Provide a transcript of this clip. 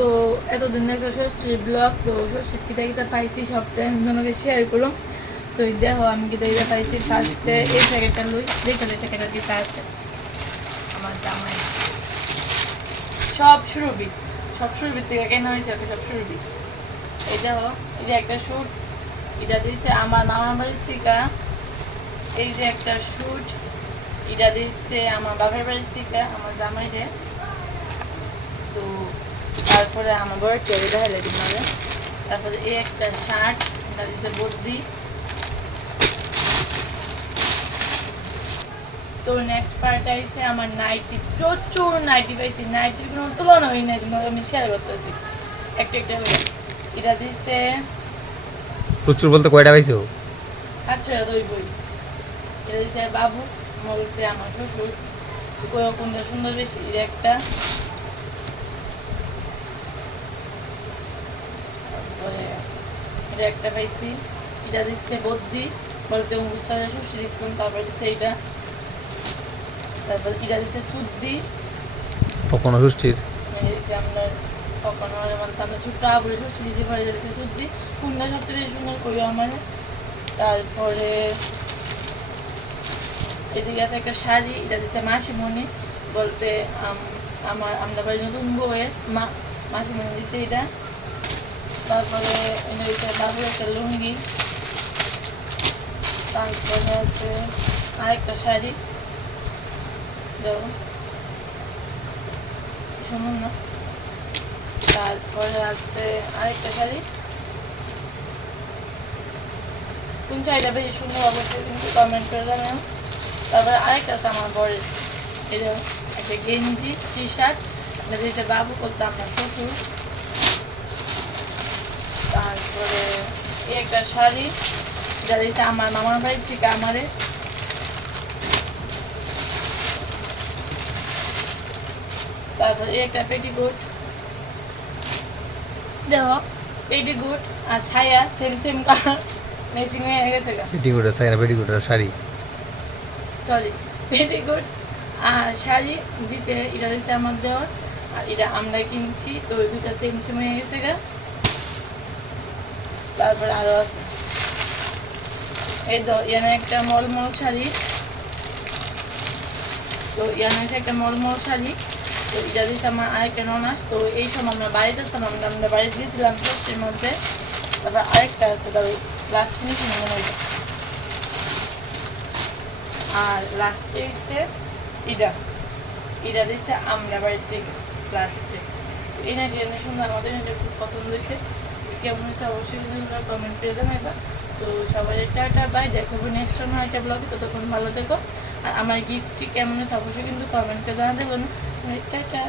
তো এতদিন একটা ষষ্ঠীর ব্লগ, তো ষষ্ঠীর কিতা কিতা পাইছি সবটা আমি তোমাকে শেয়ার করলাম। তো দেখো আমি কিতা কিতা পাইছি। ফার্স্টে এই প্যাকেটটা লই, দেখো এই প্যাকেটটা কিতা আছে। আমার জামাই সব সুরভি থেকে কেনা হয়েছে, সব সুরভি। এই দেখো এই যে একটা স্যুট, এটা দিয়েছে আমার মামার বাড়ির থেকে। এই যে একটা স্যুট, এটা দিচ্ছে আমার বাবার বাড়ির থেকে আমার জামাইরে। তো তারপরে আমার বড় টেবিল দেখাইলে দিন মানে। তারপরে এই একটা শার্ট, এটা দিচ্ছে বদ্যি। তো নেক্সট পার্ট আইছে আমার নাইটি, প্রচুর নাইটি পাইছি, নাইটির কোনো তুলনা হয় না, তোমাকে আমি শেয়ার করতেছি একটা একটা করে। এটা দিচ্ছে প্রচুর বলতে কয়টা পাইছো? 800 দই বই। এটা দিচ্ছে বাবু বলতে আমার শ্বশুর। কোনটা সুন্দর বেশি, এটা একটা। তারপরে এটা একটা পাইছি, এটা দিচ্ছে বদ্যি বলতে মুসাজা শ্বশুর দিচ্ছিলাম। তারপরে দিচ্ছে এইটা। তারপর এটা দিচ্ছে সুদ্দি, কখনো ষষ্ঠীর দিচ্ছে আমরা কখনো মানতে আমরা ছোট্ট আবুরে ষষ্ঠী দিচ্ছি। পরে এটা দিচ্ছে সুদ্দি। কোনটা সবচেয়ে বেশি সুন্দর করিও আমার। তারপরে এদিকে আছে একটা শাড়ি, এটা দিচ্ছে মাসিমণি বলতে আমরা বাড়ি নতুন বউয়ের মাসিমণি দিচ্ছে এটা। তারপরে এটা দিচ্ছে বাবুর একটা লুঙ্গি। তারপরে আছে আরেকটা শাড়ি, দেখো শুনুন না। তারপরে আছে আরেকটা শাড়ি, কোন শাড়িটা বেশি সুন্দর অবশ্যই কিন্তু কমেন্ট করে জানাও। তারপরে আরেকটা আছে আমার বরের, এটা একটা গেঞ্জি টি শার্ট, এটা দিয়েছে বাবু বলতে আমার শ্বশুর। তারপরে এই একটা শাড়ি, এটা দিয়েছে আমার মামার বাড়ির থেকে আমারে। তারপরে এই একটা পেটিকোট, দেখো পেটিকোট আর ছায়া সেম সেম কালার ম্যাচিং হয়ে গেছে গা। পেটিকোটের সাইরা পেটিকোটের শাড়ি, সরি পেটিকোট আর শাড়ি দিছে, এটা দিছে আমার দেওয়ার আর এটা আমরা কিনছি। তো ওই দুটা সেম সেম হয়ে গেছে গা। তারপরে আরো আছে এই তো ইয়ানে একটা মলমল শাড়ি, তো ইয়ানে আছে একটা মলমল শাড়ি। তো এটা দিচ্ছে আমার আরেকটা ননাস। তো এই সময় আমরা বাড়িতে ছিলাম, আমরা বাড়িতে গিয়েছিলাম ষষ্ঠীর মধ্যে। তারপর আরেকটা আছে, তার লাস্ট ফিনিশিং মনে হয়। আর লাস্টে হচ্ছে এটা দিচ্ছে আমরা বাড়ির থেকে লাস্টে। এই নাইটি সুন্দর, আমাদের নাইটি খুব পছন্দ হয়েছে। কেমন হয়েছে অবশ্যই কিন্তু তোমরা কমেন্ট করে জানাইবা। তো সবাই টাটা বাই, দেখাবো নেক্সট সময় একটা ব্লগে। ততক্ষণ ভালো থেকো। আর আমার গিফটটি কেমন হয়েছে অবশ্যই কিন্তু কমেন্ট করে জানাতে বলুন। টাটা।